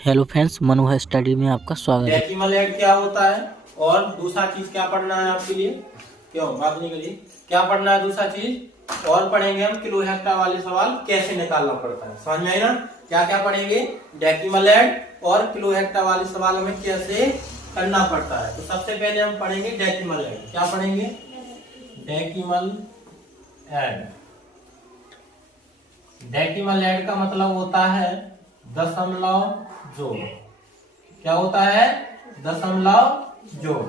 Hello friends, मनोहर study में आपका स्वागत है। डेसिमल हेड क्या होता है और दूसरा चीज क्या पढ़ना है आपके लिए? क्यों बात नहीं करी? क्या पढ़ना है दूसरा चीज? और पढ़ेंगे हम किलो हेक्टर वाले सवाल कैसे निकालना पड़ता है। समझ में आई ना? क्या क्या पढ़ेंगे? डेसिमल हेड और किलो हेक्टर वाले सवाल हमें कैसे करना पड़ता है। तो सबसे पहले हम पढ़ेंगे डेसिमल हेड। क्या पढ़ेंगे? Decimal head. डेसिमल हेड का मतलब होता है दशमलव जोड़। क्या होता है? दशमलव जोड़।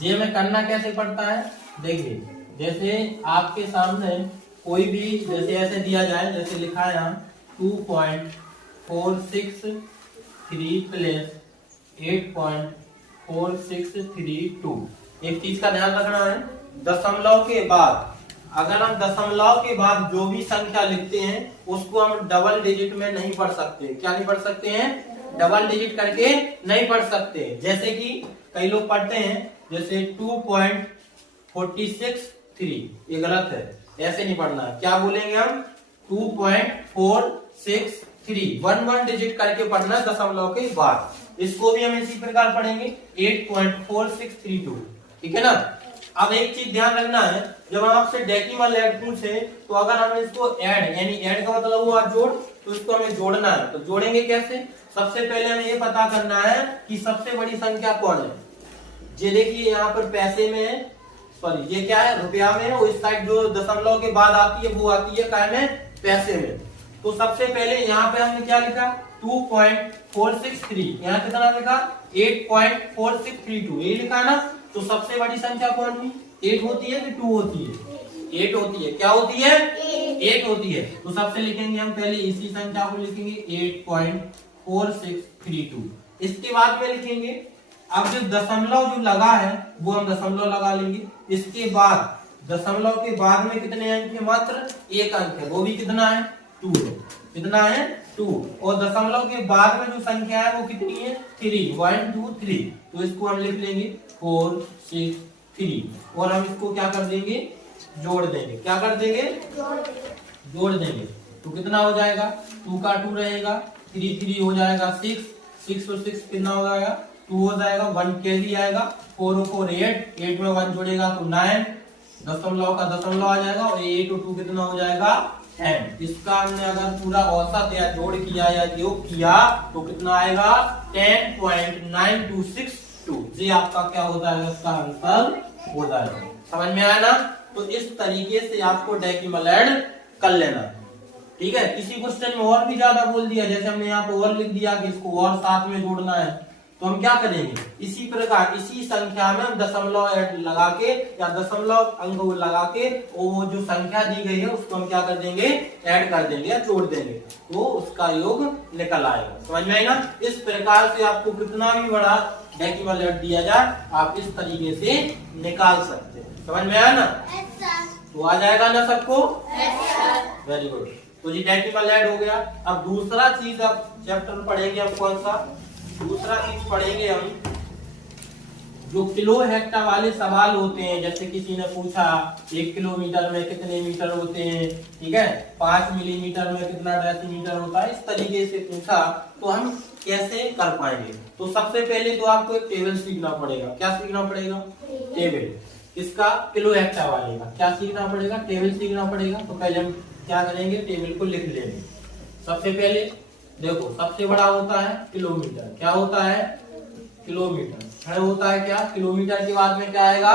जे में करना कैसे पड़ता है? देखिए, जैसे आपके सामने कोई भी जैसे ऐसे दिया जाए, जैसे लिखा है यहाँ 2.463 प्लस 8.4632। एक चीज का ध्यान रखना है, दशमलव के बाद अगर हम दशमलव के बाद जो भी संख्या लिखते हैं उसको हम डबल डिजिट में नहीं पढ़ सकते। क्या नहीं पढ़ सकते हैं? डबल डिजिट करके नहीं पढ़ सकते। जैसे कि कई लोग पढ़ते हैं जैसे 2.463, ये गलत है, ऐसे नहीं पढ़ना है। क्या बोलेंगे हम? 2.463, वन डिजिट करके पढ़ना है दशमलव के बाद। इसको भी हम इसी प्रकार पढ़ेंगे 8.4632। ठीक है ना? अब एक चीज ध्यान रखना है, जब हम आपसे डेसिमल हेड पूछे तो अगर हम इसको ऐड, यानी ऐड का मतलब हुआ जोड़, तो इसको हमें जोड़ना है। तो जोड़ेंगे कैसे? सबसे पहले हमें ये पता करना है कि सबसे बड़ी संख्या कौन है। ये देखिए यहाँ पर पैसे में है, सॉरी ये क्या है? रुपया में है। इस साइड जो दशमलव के बाद आती है वो आती है काय में? पैसे में। तो सबसे पहले यहाँ पे हमने क्या लिखा? 2.463। यहाँ कितना लिखा? 8.4632, ये लिखा ना? तो सबसे बड़ी संख्या कौन थी? 8 होती है कि 2 होती है? 8 होती है। क्या होती है? 8 होती है। तो सबसे लिखेंगे हम पहले इसी संख्या को लिखेंगे 8.4632। इसके बाद में लिखेंगे, अब जो दशमलव जो लगा है वो हम दशमलव लगा लेंगे। इसके बाद दशमलव के बाद में कितने अंक है? मात्र एक अंक है, वो भी कितना है? 2 है। कितना है? 2। और दशमलव के बाद में जो संख्या है वो कितनी है? 3। 1 2 3। तो इसको हम लिख लेंगे 4 6 3। और हम इसको क्या कर देंगे? जोड़ देंगे। क्या कर देंगे? जोड़ देंगे। तो कितना हो जाएगा? 2 का 2 रहेगा, 3 3 हो जाएगा 6, 6 और 6 कितना हो जाएगा? 2 हो जाएगा, 1 कैरी आएगा, 4 और 4 8, 8 में 1 जोड़ेगा तो 9, दशमलव का दशमलव आ जाएगा, और 8 और 2 कितना हो जाएगा? 10। इसका हमने अगर पूरा औसत या जोड़ किया या योग किया तो कितना आएगा? 10.9262। ये आपका क्या हो जाएगा? इसका आंसर हो जाएगा। समझ में आया ना? तो इस तरीके से आपको डेसिमल हेड कर लेना। ठीक है? किसी क्वेश्चन में और भी ज्यादा बोल दिया, जैसे हमने यहाँ पे और लिख दिया कि इसको और साथ में जोड़ना है, तो हम क्या करेंगे? इसी प्रकार इसी संख्या में हम दशमलव ऐड लगा के या दशमलव अंक लगा के वो जो संख्या दी गई है उसको हम क्या कर देंगे? ऐड कर देंगे या जोड़ देंगे, तो उसका योग निकल आएगा। समझ में आई ना? इस प्रकार से आपको कितना भी बड़ा डेसिमल हेड दिया जाए आप इस तरीके से निकाल सकते हैं। समझ में आया ना? तो आ जाएगा ना सबको? Very good. तो ये डेसिमल हेड हो गया। अब दूसरा चीज अब चैप्टर पढ़ेंगे हम। कौन सा दूसरा चीज पढ़ेंगे हम? जो किलो हेक्टर वाले सवाल होते हैं, जैसे किसी ने पूछा 1 किलोमीटर में कितने मीटर होते हैं, ठीक है, 5 मिलीमीटर में कितना डेसीमीटर होता है, इस तरीके से पूछा तो हम कैसे कर पाएंगे? तो सबसे पहले तो आपको एक टेबल सीखना पड़ेगा। क्या सीखना पड़ेगा? टेबल। किसका? किलो हेक्टर वाले का। क्या सीखना पड़ेगा? टेबल सीखना पड़ेगा। तो पहले हम क्या करेंगे? टेबल को लिख लेंगे। सबसे पहले देखो, सबसे बड़ा होता है किलोमीटर। क्या होता है? किलोमीटर। खड़े होता है क्या? किलोमीटर के बाद में क्या आएगा?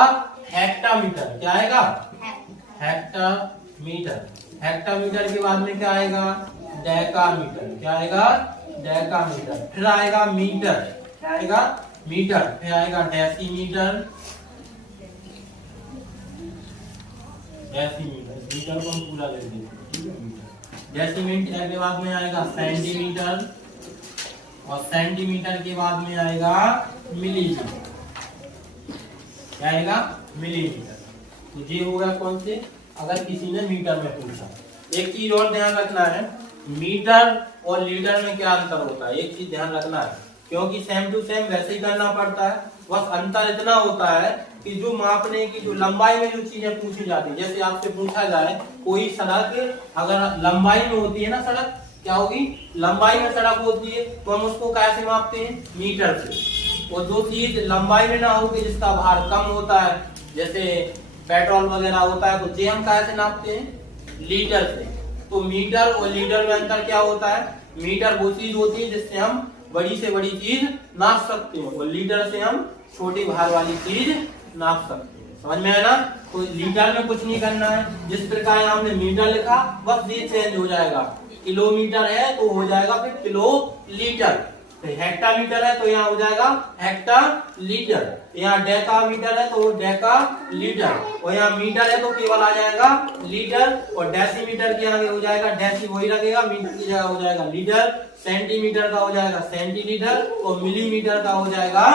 हेक्टामीटर। क्या आएगा? हेक्टामीटर। हेक्टामीटर के बाद में क्या आएगा? डेकामीटर। क्या आएगा? डेकामीटर। फिर आएगा मीटर। क्या आएगा? मीटर। फिर आएगा डेसीमीटर। डेसीमीटर, मीटर को हम पूरा ले देंगे। ठीक है? मीटर। डेसीमीटर के बाद में आएगा सेंटीमीटर, और सेंटीमीटर के बाद में आएगा मिलीमीटर। क्या आएगा? मिलीमीटर। तो ये होगा कौन से? अगर किसी ने मीटर में पूछा। एक चीज और ध्यान रखना है, मीटर और लीटर में क्या अंतर होता है, एक चीज ध्यान रखना है, क्योंकि सेम टू सेम वैसे ही करना पड़ता है। बस अंतर इतना होता है कि जो मापने की जो लंबाई में जो चीजें पूछी जाती है, जैसे आपसे पूछा जाए कोई सड़क अगर लंबाई में होती है ना सड़क, क्या होगी, लंबाई में सड़क होती है तो हम उसको कैसे मापते हैं, मीटर से। और जो चीज लंबाई में ना होगी, जिसका भार कम होता है, जैसे पेट्रोल वगैरह होता है, तो ये हम कैसे नापते हैं, लीटर से। तो मीटर और लीटर में अंतर क्या होता है, मीटर वो चीज होती है जिससे हम बड़ी से बड़ी चीज नाप सकते हैं, और लीटर से हम छोटी भार वाली चीज नाप सकते हैं। समझ में है ना। तो लीटर में कुछ नहीं करना है, जिस प्रकार यहाँ हमने मीटर लिखा बस ये चेंज हो जाएगा, किलोमीटर है तो हो जाएगा फिर किलो लीटर, हेक्टामीटर है तो यहाँ हो जाएगा हेक्टा लीटर, यहाँ डेकामीटर है तो डेका लीटर, और यहाँ मीटर है तो केवल आ जाएगा लीटर, और डेसीमीटर के आगे हो जाएगा डेसी वही लगेगा, मीटर की जगह हो जाएगा लीटर, सेंटीमीटर का हो जाएगा सेंटीमीटर, और मिलीमीटर का हो जाएगा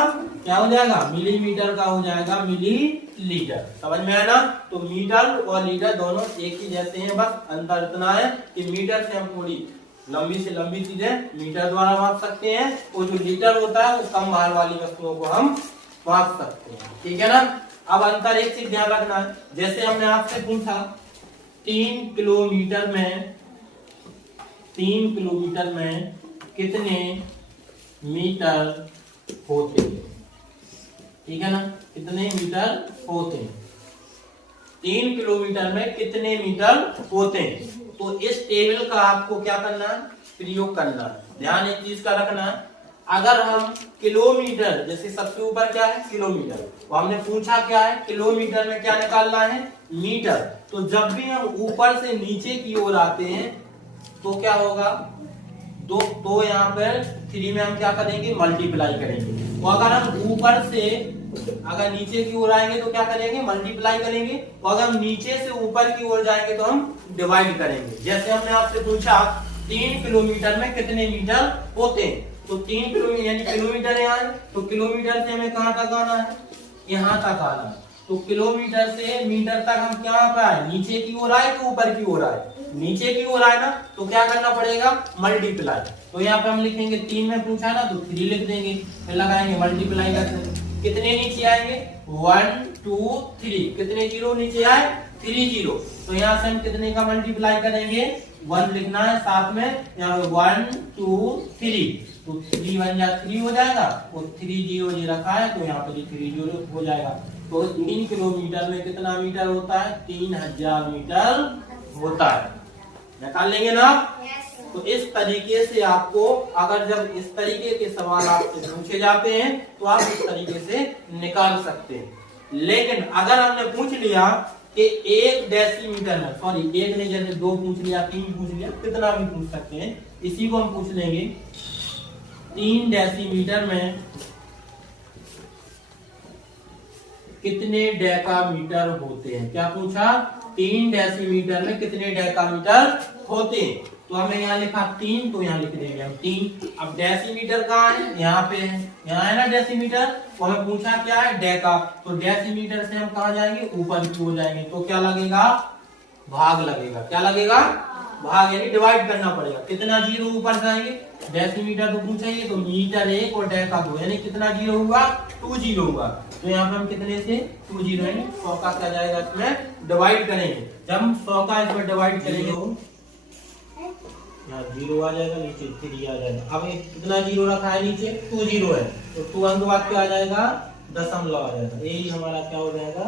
क्या हो जाएगा, मिलीमीटर का हो जाएगा मिलीलीटर। समझ में है ना। तो मीटर और लीटर दोनों एक ही जैसे हैं, बस अंतर इतना है कि मीटर से हम थोड़ी लंबी से लंबी चीजें मीटर द्वारा माप सकते हैं, और जो लीटर होता है वो कम भार वाली वस्तुओं को हम माप सकते हैं। ठीक है ना। अब अंतर एक चीज ध्यान रखना है, जैसे हमने आपसे पूछा 3 किलोमीटर में कितने मीटर होते हैं। ठीक है ना, कितने मीटर होते हैं, 3 किलोमीटर में कितने मीटर होते हैं। तो इस टेबल का आपको क्या करना है, प्रयोग करना है। ध्यान एक चीज का रखना है, अगर हम किलोमीटर, जैसे सबसे ऊपर क्या है किलोमीटर, तो हमने पूछा क्या है, किलोमीटर में क्या निकालना है, मीटर। तो जब भी हम ऊपर से नीचे की ओर आते हैं तो क्या होगा, तो यहाँ पर 3 में हम क्या करेंगे, मल्टीप्लाई करेंगे। तो अगर हम ऊपर से अगर नीचे की ओर आएंगे तो क्या करेंगे, मल्टीप्लाई करेंगे, और अगर हम नीचे से ऊपर की ओर जाएंगे तो हम डिवाइड करेंगे। जैसे हमने आपसे पूछा 3 किलोमीटर में कितने मीटर होते हैं, तो 3 किलोमीटर यानी किलोमीटर यहाँ है, तो किलोमीटर से हमें कहाँ तक आना है, यहाँ तक आना है। तो किलोमीटर से मीटर तक हम क्या पे आए, नीचे की ओर आए तो ऊपर की ओर आए, नीचे की ओर आए ना तो क्या करना पड़ेगा, मल्टीप्लाई। तो यहाँ पे हम लिखेंगे 3 में पूछा ना तो 3 लिख देंगे, फिर लगाएंगे मल्टीप्लाई करते, कितने नीचे आएंगे 1 2 3, कितने जीरो नीचे आए 3 जीरो। तो यहाँ से हम कितने का मल्टीप्लाई करेंगे, 1 लिखना है साथ में, यहाँ 1 2 3, तो 3 1 जा 3 हो जाएगा, और 3 जीरो ये रखा है तो यहाँ पे 3 जीरो हो जाएगा। तो 3 किलोमीटर में कितना मीटर होता है, 3000 मीटर होता है। निकाल लेंगे ना। तो इस तरीके से आपको, अगर जब इस तरीके के सवाल आपसे पूछे जाते हैं तो आप इस तरीके से निकाल सकते हैं। लेकिन अगर हमने पूछ लिया कि 1 डेसीमीटर में, सॉरी 1 नहीं, जैसे 2 पूछ लिया, 3 पूछ लिया, कितना भी पूछ सकते हैं, इसी को हम पूछ लेंगे 3 डेसीमीटर में कितने डेकामीटर होते हैं। क्या पूछा, 3 डेसीमीटर में कितने डेकामीटर होते हैं। तो हमें यहाँ लिखा 3, तो यहाँ लिख देंगे हम 3। अब डेसीमीटर कहाँ है, यहाँ पे है, यहाँ है ना डेसीमीटर। तो हमें पूछा क्या है, डेका, तो डेसीमीटर से हम कहाँ जाएंगे, ऊपर की ओर जाएंगे, तो क्या लगेगा, भाग लगेगा। क्या लगेगा, भाग, यानी डिवाइड करना पड़ेगा। कितना जीरो ऊपर जाएंगे, डेसीमीटर तो पूछा ही है, तो मीटर 1 और डेका 2, यानी कितना जीरो हुआ, 2 जीरो हुआ। तो यहाँ पे हम कितने से 2 जीरो, यानी 100 का क्या जाएगा, इसमें डिवाइड करेंगे। जब हम 100 का इसमें डिवाइड करेंगे यहाँ 0 आ जाएगा, नीचे 3 आ जाएगा। अब कितना जीरो रखा है, नीचे 2 जीरो है, तो 2 अंक बाद क्या आ जाएगा, दशमलव आ जाएगा। यही हमारा क्या हो जाएगा,